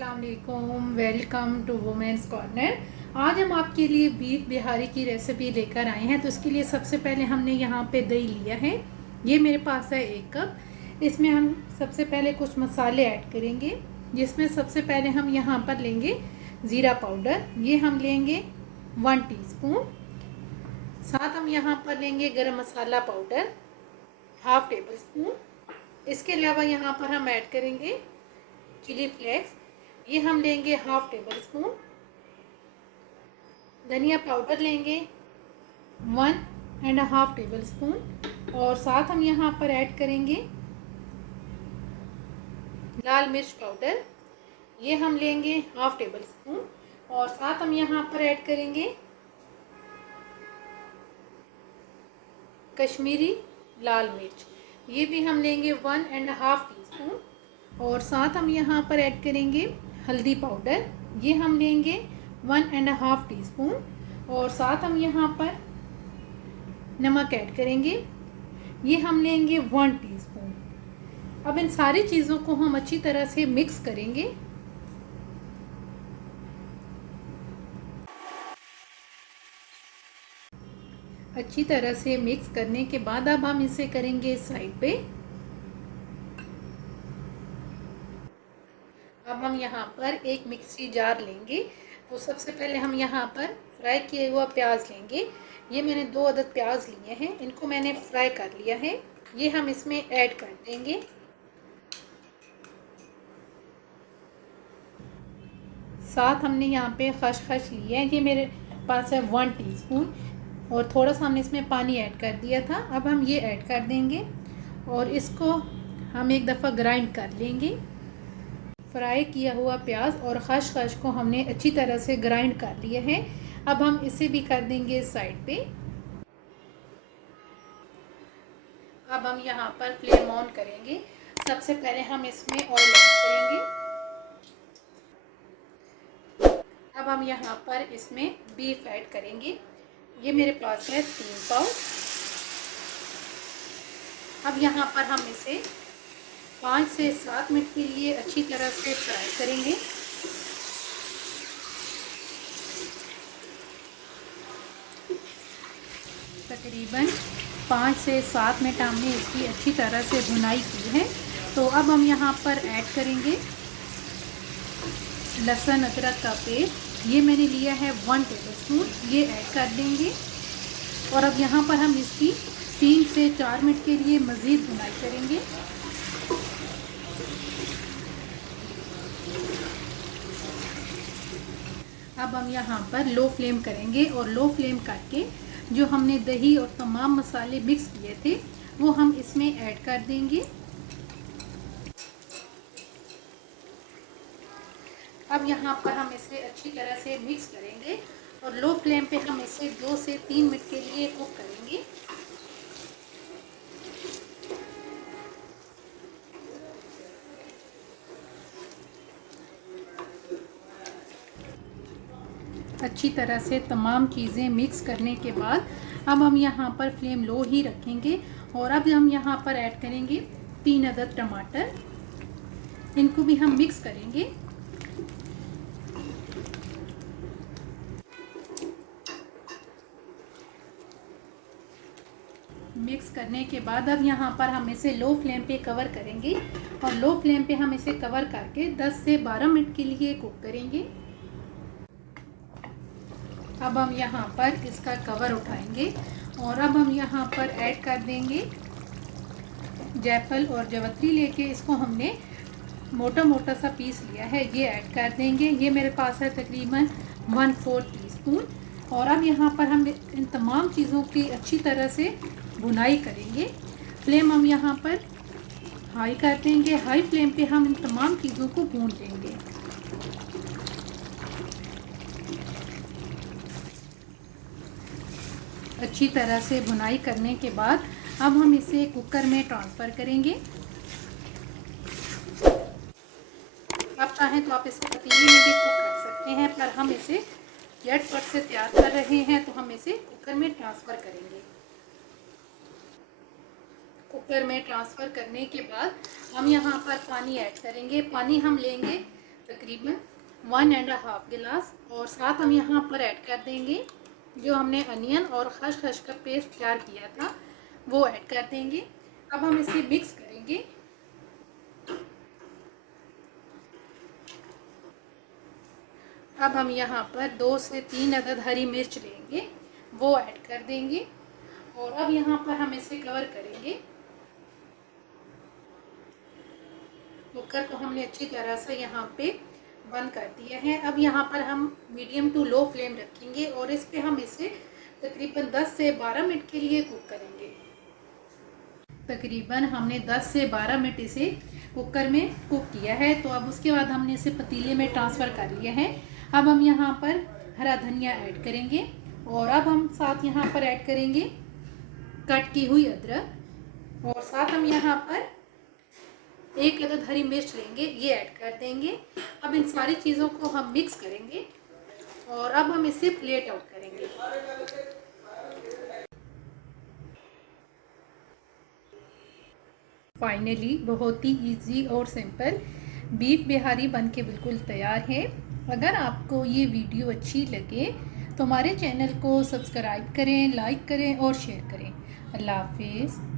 अस्सलाम वालेकुम, welcome to women's corner. आज हम आपके लिए बीफ बिहारी की रेसिपी लेकर आए हैं। तो इसके लिए सबसे पहले हमने यहाँ पे दही लिया है। ये मेरे पास है 1 कप। इसमें हम सबसे पहले कुछ मसाले ऐड करेंगे, जिसमें सबसे पहले हम यहाँ पर लेंगे ज़ीरा पाउडर। ये हम लेंगे 1 टीस्पून। साथ हम यहाँ पर लेंगे गरम मसाला पाउडर हाफ टेबल स्पून। इसके अलावा यहाँ पर हम ऐड करेंगे चिली फ्लेक्स, ये हम लेंगे हाफ टेबल स्पून। धनिया पाउडर लेंगे 1.5 टेबल स्पून। और साथ हम यहाँ पर ऐड करेंगे लाल मिर्च पाउडर, ये हम लेंगे हाफ टेबल स्पून। और साथ हम यहाँ पर ऐड करेंगे कश्मीरी लाल मिर्च, ये भी हम लेंगे 1.5 टीस्पून। और साथ हम यहाँ पर ऐड करेंगे हल्दी पाउडर, ये हम लेंगे 1.5 टीस्पून। और साथ हम यहाँ पर नमक ऐड करेंगे, ये हम लेंगे 1 टीस्पून। अब इन सारी चीज़ों को हम अच्छी तरह से मिक्स करेंगे। अच्छी तरह से मिक्स करने के बाद अब हम इसे करेंगे साइड पे। अब हम यहाँ पर एक मिक्सी जार लेंगे। तो सबसे पहले हम यहाँ पर फ्राई किया हुआ प्याज लेंगे। ये मैंने 2 अदद प्याज लिए हैं, इनको मैंने फ्राई कर लिया है। ये हम इसमें ऐड कर देंगे। साथ हमने यहाँ पे खसखस ली है, ये मेरे पास है 1 टीस्पून। और थोड़ा सा हमने इसमें पानी ऐड कर दिया था। अब हम ये ऐड कर देंगे और इसको हम एक दफ़ा ग्राइंड कर लेंगे। फ्राई किया हुआ प्याज और खसखस को हमने अच्छी तरह से ग्राइंड कर लिया है। अब हम इसे भी कर देंगे साइड पे। अब हम यहाँ पर फ्लेम ऑन करेंगे। सबसे पहले हम इसमें ऑयल ऐड करेंगे। अब हम यहाँ पर इसमें बीफ ऐड करेंगे, ये मेरे पास है 3 पाउच। अब यहाँ पर हम इसे 5 से 7 मिनट के लिए अच्छी तरह से फ्राई करेंगे। तकरीबन 5 से 7 मिनट हमने इसकी अच्छी तरह से भुनाई की है। तो अब हम यहाँ पर ऐड करेंगे लहसुन अदरक का पेस्ट, ये मैंने लिया है 1 टेबलस्पून, ये ऐड कर देंगे। और अब यहाँ पर हम इसकी 3 से 4 मिनट के लिए मज़ीद भुनाई करेंगे। अब हम यहाँ पर लो फ्लेम करेंगे और लो फ्लेम करके जो हमने दही और तमाम मसाले मिक्स किए थे वो हम इसमें ऐड कर देंगे। अब यहाँ पर हम इसे अच्छी तरह से मिक्स करेंगे और लो फ्लेम पे हम इसे 2 से 3 मिनट के लिए कुक करेंगे। अच्छी तरह से तमाम चीज़ें मिक्स करने के बाद अब हम यहाँ पर फ्लेम लो ही रखेंगे। और अब हम यहाँ पर ऐड करेंगे 3 अदद टमाटर, इनको भी हम मिक्स करेंगे। मिक्स करने के बाद अब यहाँ पर हम इसे लो फ्लेम पे कवर करेंगे और लो फ्लेम पे हम इसे कवर करके 10 से 12 मिनट के लिए कुक करेंगे। अब हम यहाँ पर इसका कवर उठाएंगे और अब हम यहाँ पर ऐड कर देंगे जायफल और जवित्री लेके इसको हमने मोटा मोटा सा पीस लिया है, ये ऐड कर देंगे। ये मेरे पास है तकरीबन 1/4 टीस्पून। और अब यहाँ पर हम इन तमाम चीज़ों की अच्छी तरह से भुनाई करेंगे। फ्लेम हम यहाँ पर हाई कर देंगे। हाई फ्लेम पे हम इन तमाम चीज़ों को भून लेंगे। अच्छी तरह से भुनाई करने के बाद अब हम इसे कुकर में ट्रांसफ़र करेंगे। आप चाहें तो आप इसे पतीले में भी कुक कर सकते हैं, पर हम इसे झटपट से तैयार कर रहे हैं तो हम इसे कुकर में ट्रांसफ़र करेंगे। कुकर में ट्रांसफ़र करने के बाद हम यहाँ पर पानी ऐड करेंगे। पानी हम लेंगे तकरीबन 1.5 गिलास। और साथ हम यहाँ पर ऐड कर देंगे जो हमने अनियन और खसखस का पेस्ट तैयार किया था, वो ऐड कर देंगे। अब हम इसे मिक्स करेंगे। अब हम यहाँ पर 2 से 3 अदद हरी मिर्च लेंगे, वो ऐड कर देंगे। और अब यहाँ पर हम इसे कवर करेंगे। कुकर को हमने अच्छी तरह से यहाँ पे बंद कर दिया है। अब यहाँ पर हम मीडियम टू लो फ्लेम रखेंगे और इस पे हम इसे तकरीबन 10 से 12 मिनट के लिए कुक करेंगे। तकरीबन हमने 10 से 12 मिनट इसे कुकर में कुक किया है। तो अब उसके बाद हमने इसे पतीले में ट्रांसफ़र कर लिया है। अब हम यहाँ पर हरा धनिया ऐड करेंगे और अब हम साथ यहाँ पर ऐड करेंगे कट की हुई अदरक, और साथ हम यहाँ पर 1 अदद हरी मिर्च लेंगे, ये ऐड कर देंगे। अब इन सारी चीज़ों को हम मिक्स करेंगे और अब हम इसे प्लेट आउट करेंगे। फाइनली बहुत ही इजी और सिंपल बीफ बिहारी बनके बिल्कुल तैयार है। अगर आपको ये वीडियो अच्छी लगे तो हमारे चैनल को सब्सक्राइब करें, लाइक करें और शेयर करें। अल्लाह हाफिज़।